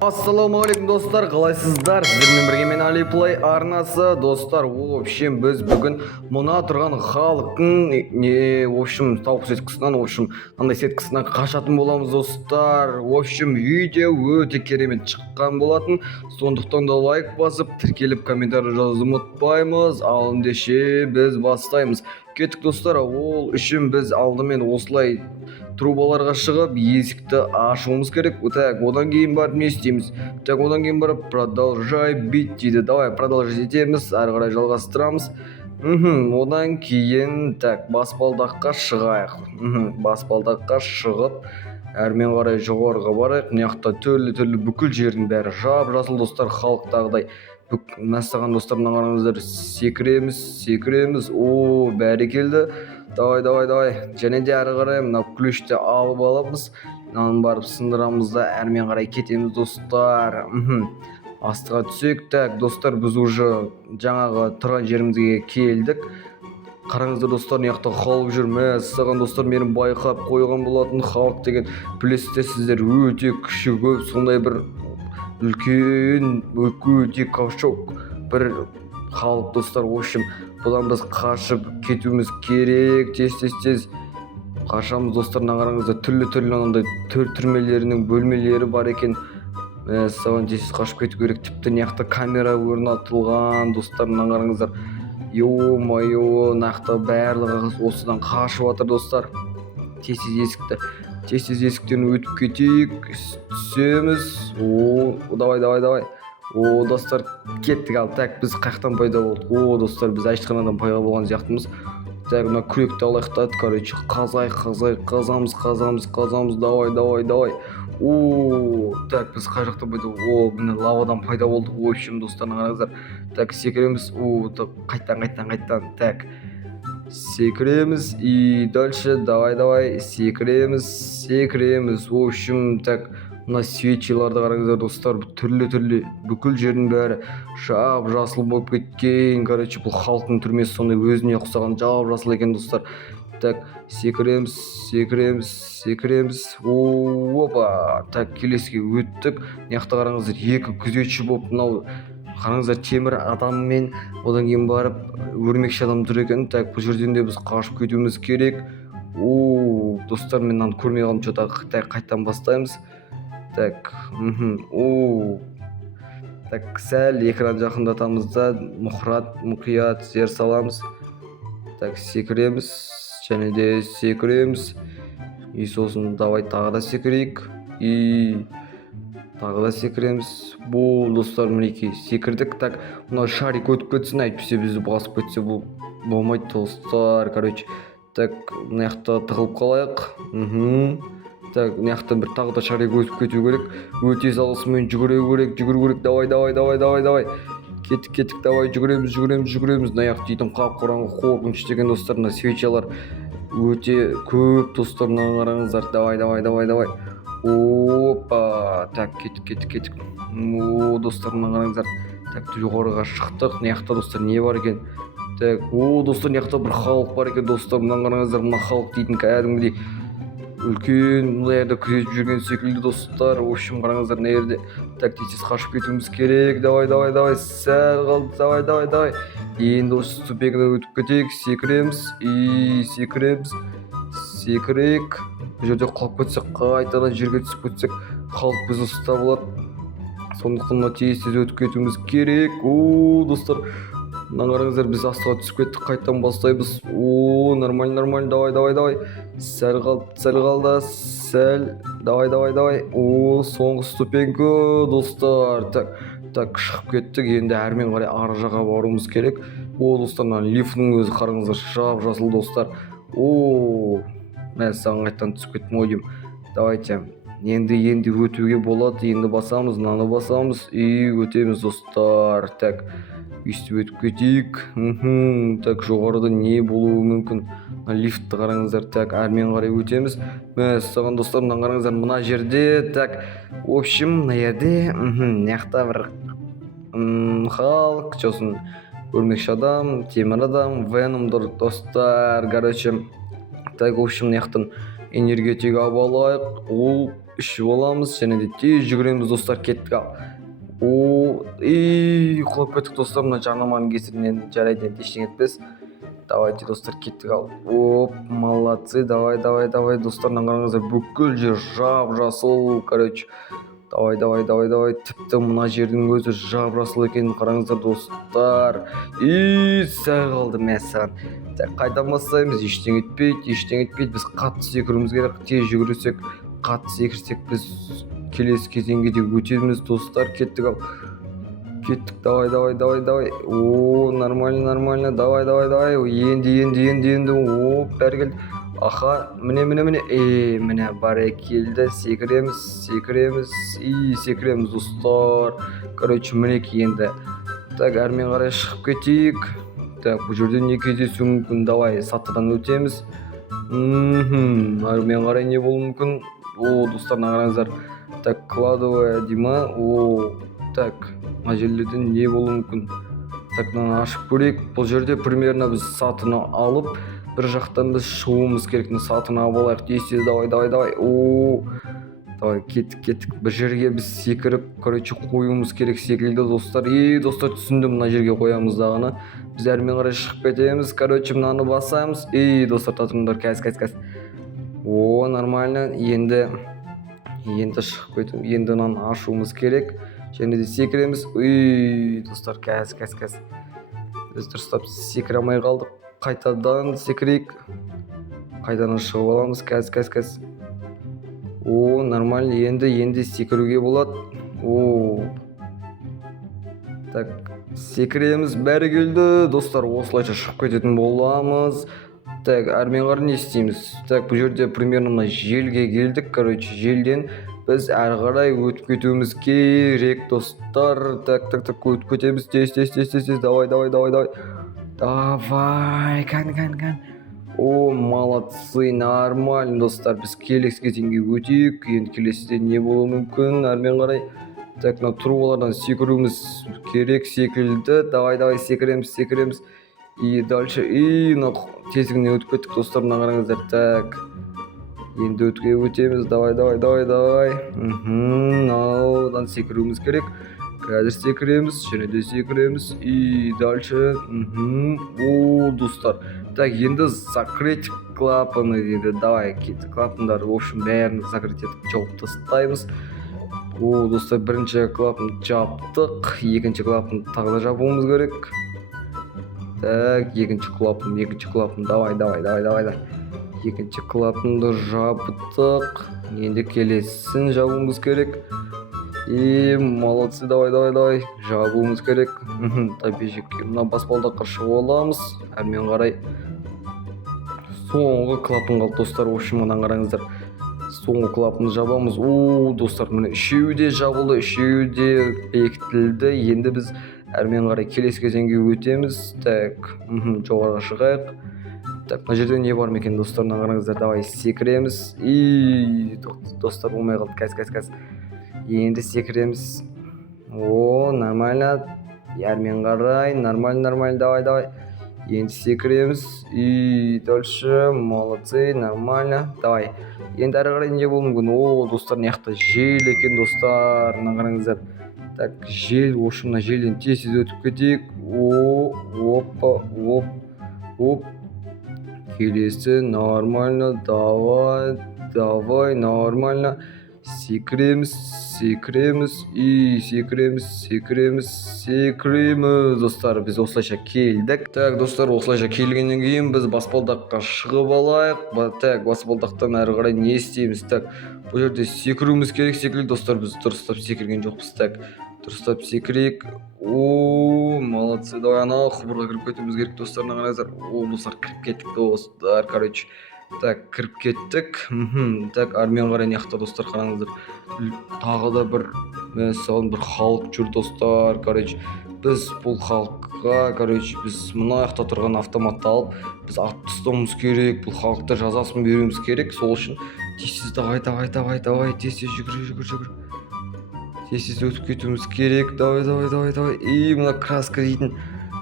Ассалаумағалейкум достар, қалайсыздар? Сіздермен бірге мен Алиплей арнасы. Достар, в общем, біз бүгін мұна тұрған халықтың тауық сеткісінен, андай сеткісінен қашатын боламыз достар. В общем, видео өте керемет шыққан болатын. Сондықтан да лайк басып, тіркеліп комментарий жазуды ұмытпаймыз. Ал ендеше біз бастаймыз. Кеттік достар, ол үшін біз алдымен осылай трубаларға шығып есікті ашуымыз керек. Так, одан кейін барып не істейміз? Так, одан кейін барып продолжай бить дейді. Давай продолжать етеміз, ары қарай жалғастырамыз. Одан кейін так баспалдаққа шығайық. Баспалдаққа шығып әрмен қарай жоғарыға барайық. Мына жақта түрлі бүкіл жердің бәрі жап-жасыл достар, халықтағыдай. Мәссаған достар, мына қараңыздар, секіреміз. О, бәрекелді. Давай. Және де әрі қарай мына ключті алып аламыз. Мынаны барып сындырамыз да әрмен қарай кетеміз достар. Астыға түсек. Так, достар, біз уже жаңағы тұрған жерімізге келдік. Қараңыздар достар, мына жақта халық жүр. Мәссаған достар, мені байқап қойған болатын. Халық деген білесіздер сіздер, өте күші көп, сондай бір үлкен өте кавшок бір халық достар. В общем, бұдан біз қашып кетуіміз керек. Тез қашамыз достар. Қараңыздар, түрлі анандай түрмелерінің бөлмелері бар екен. Саған тез қашып кету керек. Тіпті мына жақта камера орнатылған достар. Қараңыздар, ё-моё, нақты барлығы осыдан қашып жатыр достар. Тез есіктен өтіп кетейік. Түсеміз. Давай. О, достар, кеттік. Ал так, біз қаяқтан пайда болдық? О, достар, біз айшықанадан пайда болған сияқтымыз. Так, мына күректі алайықтадық. Короче, қазамыз. Давай. О, так, біз қай жақтан пайда болдық? О, міне лавадан пайда болдық. В общем, достар, қараңыздар. Так, секіреміз. О, қайттан. Так, секіреміз и дальше. Давай. Секіреміз. В общем, так, мына свечиларды қараңыздар достар, түрлі бүкіл жердің бәрі жап-жасыл болып кеткен. Короче, бұл халықтың түрмесі сондай өзіне ұқсаған жап-жасыл екен достар. Так, секіреміз. Опа. Так, келесіге өттік. Мына жақта қараңыздар, екі күзетші болып, мынау қараңыздар, темір адам мен одан кейін барып өрмекші адам тұр екен. Так, бұл жерден де біз қашып кетуіміз керек. О, достар, мен мынаны көрмей қалдым. Так, қайттан бастаймыз. Так, так, сәл экран жақындатамыз да мұқият зер саламыз. Так, секіреміз. И сосын давай тағы да секірейік. И тағы да секіреміз. Бұл достар, мінекей секірдік. Так, мына шарик өтіп кетсін, әйтпесе бізді басып кетсе бұл болмайды достар. Короче, так, мына жақта тығылып қалайық. Так, мына жақта бір тағы да шарик өтіп кету керек. Өте салысымен жүгіру керек. Давай. Кеттік. Давай, жүгіреміз. Мына жақта дейтін қап-қараңғы қорқыныш деген достар. Мына свечалар өте көп достар. Мына қараңыздар. Давай. Опа. Так, кеттік. О, достар, мына қараңыздар. Так, жоғарыға шықтық. Мына жақта достар не бар екен? Так, о, достар, мына жақта бір халық бар екен достар. Мына қараңыздар, мына халық дейтін кәдімгідей үлкен мына жерде күзетіп жүрген секілді достар. В общем, қараңыздар, мына жерде так тез қашып кетуіміз керек. Давай. Сәл қалды. Давай. Енді осы ступеньді өтіп кетейік. Секірейік. Бұл жерде қалып кетсек, қайтадан жерге түсіп кетсек, халық бізді ұстап алады. Сондықтан мына тез өтіп кетуіміз керек. О, достар, мына қараңыздар, біз астыға түсіп кеттік. Қайттан бастаймыз. О, нормально. Давай. Сәл қалды. Давай. О, соңғы ступенька достар. Так, шығып кеттік. Енді әрмен қарай ары жаққа баруымыз керек. О, достар, мына лифтінің өзі қараңыздар, жап-жасыл достар. О, мен саған қайттан түсіп кеттім ой деймін. Давайте. Енді өтуге болады. Енді басамыз, мынаны басамыз и өтеміз достар. Так, өйстіп өтіп кетейік. Так, жоғарыда не болуы мүмкін? Лифтті қараңыздар. Так, әрмен қарай өтеміз. Мәссаған достар, мына қараңыздар, мына жерде. Так, в общем, мына жерде мына жақта бір халық, сосын өрмекші адам, темір адам, веномдор достар. Короче, так, в общем, мына жақтан энергетик алып алайық. Ол ішіп аламыз және де тез жүгіреміз достар. Кеттік ал. Құлап кеттік достар, мына жарнаманың кесірінен. Жарайды, енді ештеңе етпес. Давайте достар, кеттік ал. Молодцы. Давай достар, қараңыздар, бүкіл жер жап-жасыл. Короче, давай. Тіпті мына жердің өзі жап-жасыл екенін қараңыздар достар. Сәл қалды мәссаған. Қайдан бастаймыз? Ештеңе етпейді. Біз қатты секіруіміз керек. Тез жүгірсек, қатты секірсек, біз келесі кезеңге де өтеміз достар. Кеттік ал. Кеттік. Давай. Нормально. Давай. Енді. Бәрі келді. Аха, міне. Міне бәрекелді. Секіреміз достар. Короче, мінекей енді. Әрмен қарай шығып кетейік. Бұл жерде не кездесуі мүмкін? Давай, сатыдан өтеміз. Әрмен қарай не болуы мүмкін? Достар, қараңыздар. Кладовая дейма. Мына жерлерден не болуы мүмкін? Мынаны ашып көрейік. Бұл жерде примерно біз сатыны алып, бір жақтан біз шығуымыз керек. Сатыны алып алайық. Дейсіз, давай. Давай, кеттік. Бір жерге біз секіріп, короче, қоюымыз керек секілді достар. Достар, түсіндім, мына жерге қоямыз дағыны. Біз әрмен қарай шығып кетеміз. Короче, мынаны басаймыз. Достар, татырыңдар, кәз. Нормально. Енді шығып кетім. Енді мынаны ашуымыз керек. Және де секіреміз. Достар, кәз. Біз дұрыстап секіре алмай қалдық. Қайтадан секірейік. Қайтадан шығып аламыз. Кәз. Нормально. Енді секіруге болады. Секіреміз. Бәрі келді. Достар, осылайша шығып кететін боламыз. Әрмен қарай не істейміз? Бұл жерде примерно мына желге келдік. Короче, желден біз әрі қарай өтіп кетуіміз керек достар. Өтіп кетеміз. Тез. Давай. Давай, кән. Молодцы, нормально достар. Біз келесі кезеңге өтейік. Енді келесіде не болуы мүмкін? Әрмен қарай. Мына трубалардан секіруіміз керек секілді. Давай, секіреміз. Дальше. Тезігіне өтіп кеттік достар, қараңыздар. Енді өтке өтеміз. Давай. Одан секіруіміз керек. Қазір секіреміз, және де секіреміз. Дальше. Достар. Енді закрыть клапаны дейді. Давай, клапандар, в общем, бәрін закрыть етіп жауып тастаймыз. Достар, бірінші клапан жаптық. Екінші клапан тағы да жабуымыз керек. Екінші клапан. Давай. Екінші клапанды жаптық. Енді келесін жабуымыз керек. Молодцы, давай. Жабуымыз керек. Табежекке мына баспалдаққа шығып аламыз. Әрмен қарай. Соңғы клапан қалды достар. В общем, мына қараңыздар. Соңғы клапанды жабамыз. Достар, міне үшеуі де жабылды, үшеуі де бекітілді. Енді біз әрмен қарай келесі кезеңге өтеміз. Жоғарға шығайық. Мына жерде не бар ма екен достар? Қараңыздар, давай секіреміз. Достар, болмай қалды. Кәз. Енді секіреміз. Нормально. Әрмен қарай. Нормально. Давай. Енді секіреміз. Дальше. Молодцы. Нормально. Давай. Енді әрі қарай не болуы мүмкін? Достар, неяқта жел екен достар. Қараңыздар. Жел, в общем, мына желден тез өтіп кетейік. Келесі. Нормально. Давай. Нормально. Секіреміз. Достар, біз осылайша келдік. Достар, осылайша келгеннен кейін біз баспалдаққа шығып алайық. Баспалдақтан әрі қарай не істейміз? Бұл жерде секіруіміз керек секілді достар. Біз дұрыстап секірген жоқпыз. Дұрыстап секірейік. Молодцы. Давай, құбырға кіріп кетуіміз керек достар. Қараңыздар. Достар, кіріп кеттік достар. Короче, кіріп кеттік. Әрмен қарай неяқта достар, қараңыздар. Тағы да бір халық жүр достар. Короче, біз бұл халыққа, біз мына жақта тұрған автоматты алып, біз атып тастауымыз керек. Бұл халықта жазасын беруіміз керек. Сол үшін тез давай. Тез жүгір. Тез өтіп кетуіміз керек. Давай. Мына краска дейтін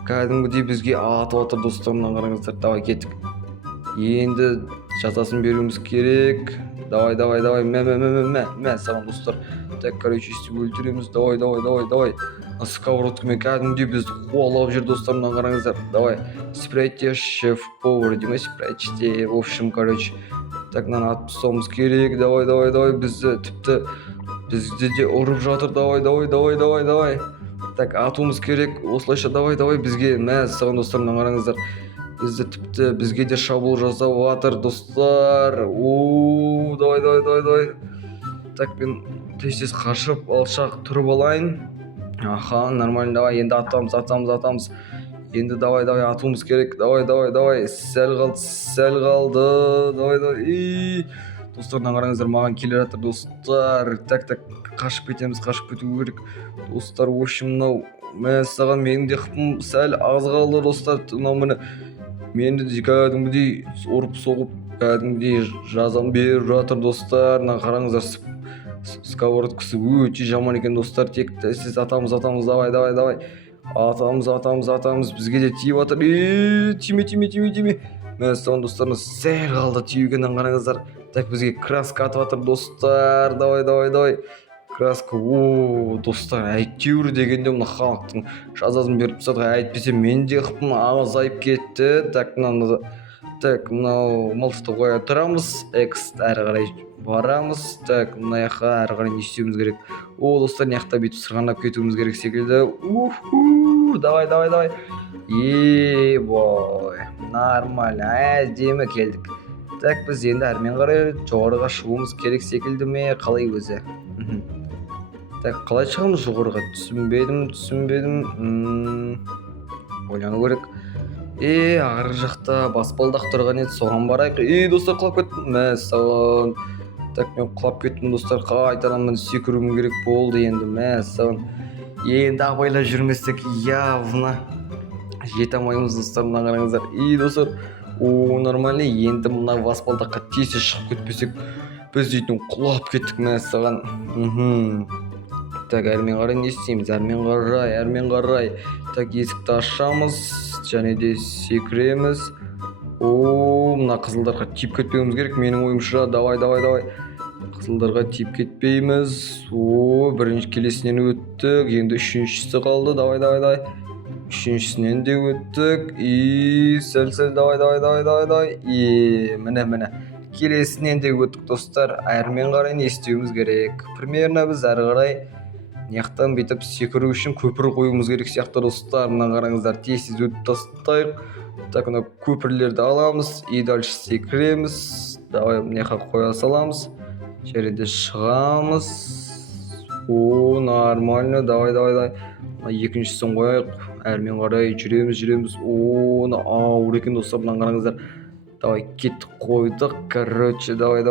кәдімгідей бізге атып отыр достар. Қараңыздар. Давай, кеттік. Енді жазасын беруіміз керек. Давай мә саған достар. Так, короче, өстіп өлтіреміз. Давай. Сковородкамен кәдімгідей бізді қуалап жүр достар, мына қараңыздар. Давай, спрячьте, шеф-повар демей, спрячьте. В общем, короче, так, мынаны атып тастауымыз керек. Давай, бізді де ұрып жатыр. Давай. Так, атуымыз керек. Осылайша давай, бізге мә саған достар, мына қараңыздар. Бізге де шабуыл жасап жатыр достар. Давай. Так, мен тез қашып алшақ тұрып алайын. Аха, нормально. Давай, енді атамыз. Енді давай атуымыз керек. Давай. Сәл қалды. Давай. Достар, мына қараңыздар, маған келе жатыр достар. Так, қашып кету керек. Достар, в общем, мынау саған менің де қыпым сәл аз қалды достар. Мынау міне мені де кәдімгідей ұрып соғып кәдімгідей жазам беріп жатыр достар. Мына қараңыздар, сковородкасы өте жаман екен достар. Тек сіз атамыз. Давай. Атамыз. Бізге де тиіп жатыр. Тиме. Мәссаған достар, сәл қалды тиюге, мына қараңыздар. Так, бізге краска атып жатыр достар. Давай. Краска. Достар, әйтеуір дегенде мына халықтың жазасын беріп тастады. Әйтпесе мен де қыпым азайып кетті. Так, мынау мылтықты қоя тұрамыз. Әрі қарай барамыз. Так, мына жаққа әрі қарай не істеуіміз керек? Достар, мына жақта бүйтіп сырғанап кетуіміз керек секілді. Давай. Бой, нормально, әдемі келдік. Так, біз енді әрмен қарай жоғарыға шығуымыз керек секілді ме? Қалай өзі? Так, қалай шығамыз жоғарыға? Түсінбедім. Ойлану керек. Ар жақта баспалдақ тұрған еді, соған барайық. Достар, құлап кеттім. Мәссаған. Так, мен құлап кеттім достар. Қайтадан мен секіруім керек болды енді. Мәссаған. Енді абайлап жүрмесек явно жете алмаймыз достар, мына қараңыздар. Достар, нормально. Енді мына баспалдаққа тез шығып кетпесек, біз дейтін құлап кеттік. Мәссаған. Так, әрмен қарай не істейміз? Әрмен қарай. Так, есікті ашамыз және де секіреміз. Мына қызылдарға тиіп кетпеуіміз керек, менің ойымша. Давай. Қызылдарға тиіп кетпейміз. Бірінші келесінен өттік, енді үшіншісі қалды. Давай. Үшіншісінен де өттік. Сәл. Давай. Міне. Келесінен де өттік достар. Әрмен қарай не істеуіміз керек? Примерно біз әрі қарай неқтан бетіп секіру үшін көпір қоюымыз керек сияқты достар. Мына қараңыздар, тез өтіп тастайық. Так, мына көпірлерді аламыз, дальше секіреміз. Давай, мына қоя саламыз. Жерде шығамыз. Нормально. Давай. Екіншісін қояйық. Әрмен қарай жүреміз. Ауыр екен достар, мына қараңыздар. Давай, кеттік, қойдық. Короче, давай.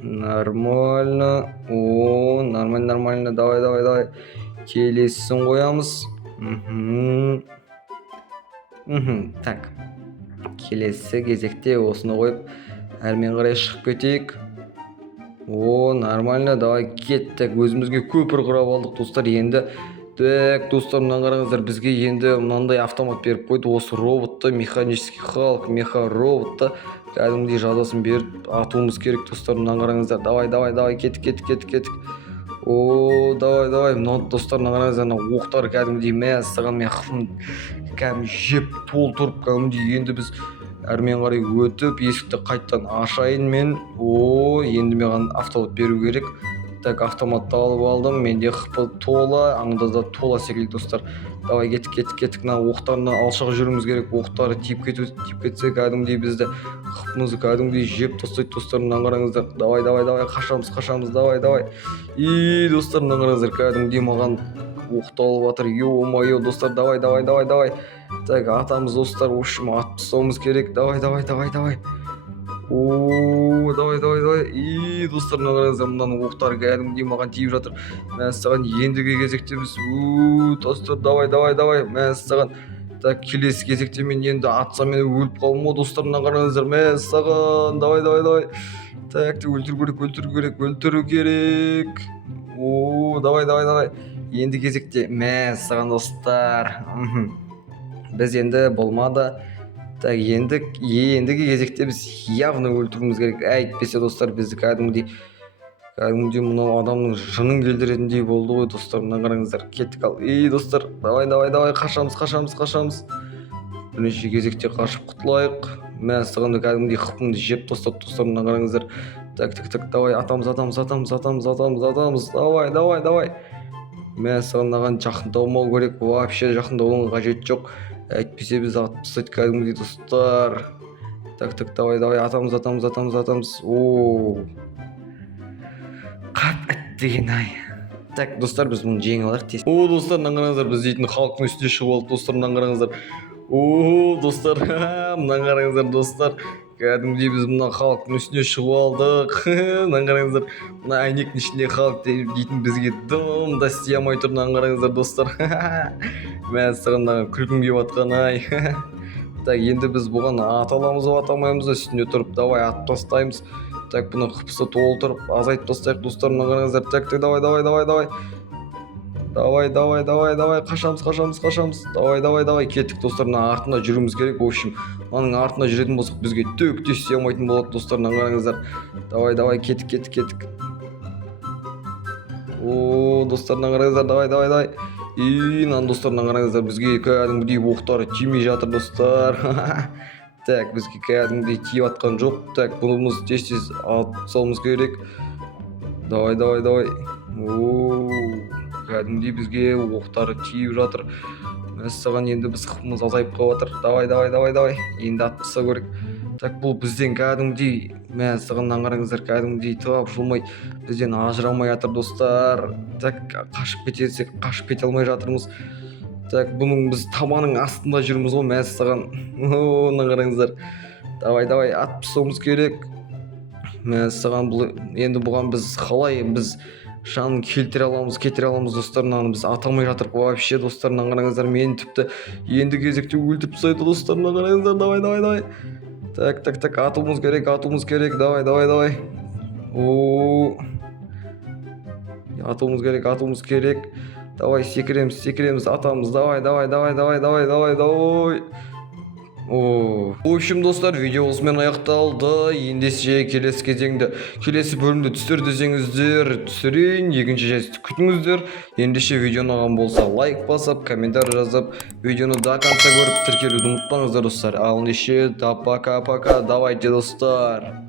Нормально. Нормально. Давай. Келесін қоямыз. Так. Келесі кезекте осыны қойып, әрмен қарай шығып кетейік. Нормально. Давай, кеттік. Өзімізге көпір құрап алдық достар. Енді так, достар, мына қараңыздар, бізге енді мынандай автомат беріп қойды. Осы роботты, механический халық, меха-роботты кәдімгідей жазасын беріп атуымыз керек достар. Мына қараңыздар. Давай, кеттік. Давай. Мына достар, мына қараңыздар, оқтар кәдімгідей мәссаған мен қыпым кәдімгі жеп толтырып кәдімгідей. Енді біз әрмен қарай өтіп, есікті қайттан ашайын мен. Енді маған автомат беру керек. Так, автоматты алып алдым. Менде қыпы тола, аңда да тола секілді достар. Давай, кеттік. Мына оқтарына алшақ жүруіміз керек. Оқтары тиіп кетсе кәдімгідей бізді қыпымызды кәдімгідей жеп тастайды достар. Мына қараңыздар. Давай. Қашамыз. Давай. Достар, мына қараңыздар, кәдімгідей маған оқты алып жатыр. Ё-моё достар, давай. Так, атамыз достар, в общем, атып тастауымыз керек. Давай. Давай. Достар, мына қараңыздар, мынаның оқтары кәдімгідей маған тиіп жатыр. Мәссаған, ендігі кезекте біз достар, давай. Мәссаған. Так, келесі кезекте мен енді атсам мен өліп қалмау достар. Мына қараңыздар, мәссаған. Давай. Так, өлтіру керек. Давай. Енді кезекте мәссаған достар. Біз енді болмады. Так, ендігі кезекте біз явно өлтіруіміз керек. Әйтпесе достар, бізді кәдімгідей мынау адамның жынын келтіретіндей болды ғой достар. Мына қараңыздар, кеттік ал. Достар, давай, қашамыз. Бірінші кезекте қашып құтылайық. Мен саған кәдімгідей қыпымды жеп тастап достар, мына қараңыздар. Так, давай, атамыз. Давай. Мен саған мынаған жақындамау керек, вообще жақындаудың қажеті жоқ. Әйтпесе біз атып тастайды кәдімгідей достар. Так, давай, атамыз. Қап әттеген ай. Так, достар, біз мұны жеңе алайық тез. Достар, мына қараңыздар, біз дейтін халықтың үстіне шығып алдық достар, мына қараңыздар. Достар, мына қараңыздар достар. Кәдімгідей біз мына халықтың үстіне шығып алдық. Мына қараңыздар, мына әйнектің ішінде халық дейтін бізге дым да істей алмай тұр, мына қараңыздар достар. Мен саған күлкім келіп жатқан ай. Так, енді біз бұған ат аламыз ба атамаймыз ба, үстіне тұрып давай ат тастаймыз. Так, бұны қыпысы толтырып азайтып тастайық достар, мына қараңыздар. Так, давай, қашамыз. Давай, кеттік достар, мына артында жүруіміз керек. В общем, аның артында жүретін болсақ бізге төк те істей алмайтын болады достар, мына қараңыздар. Давай, кеттік. Достар, мына қараңыздар, давай. Нан достар, мына қараңыздар, бізге кәдімгідей оқтары тимей жатыр достар. Так, бізге кәдімгідей тиіп атқан жоқ. Так, бұнымыз тез атып салымыз керек. Давай. Кәдімгідей бізге оқтары тиіп жатыр. Мәссаған, енді біз қыпымыз азайып қалып жатыр. Давай. Енді атпаса керек. Так, бұл бізден кәдімгідей, мәссаған, қараңыздар, кәдімгідей тап жылмай бізден ажырамай жатыр достар. Так, қашып кете алмай жатырмыз. Так, бұның біз табаның астында жүрміз ғой, мәссаған. Мына қараңыздар. Давай, атып тастауымыз керек. Мәссаған, енді бұған біз қалай жанын келтіре аламыз достар. Мынаны біз аталмай жатырық вообще достар, мына қараңыздар. Мені тіпті енді кезекте өлтіріп тастайды достар, мына қараңыздар. Давай. Так, атуымыз керек. Давай. Атуымыз керек. Давай, секіреміз, атамыз. Давай. В общем, достар, видео осымен аяқталды. Ендеше келесі бөлімді түсір десеңіздер, түсірейін. Екінші жайсты күтіңіздер. Ендеше видеоны алған болса лайк басып, комментарий жазып, видеоны до конца көріп тіркелуді ұмытпаңыздар достар. Ал ендеше, пока. Давайте достар.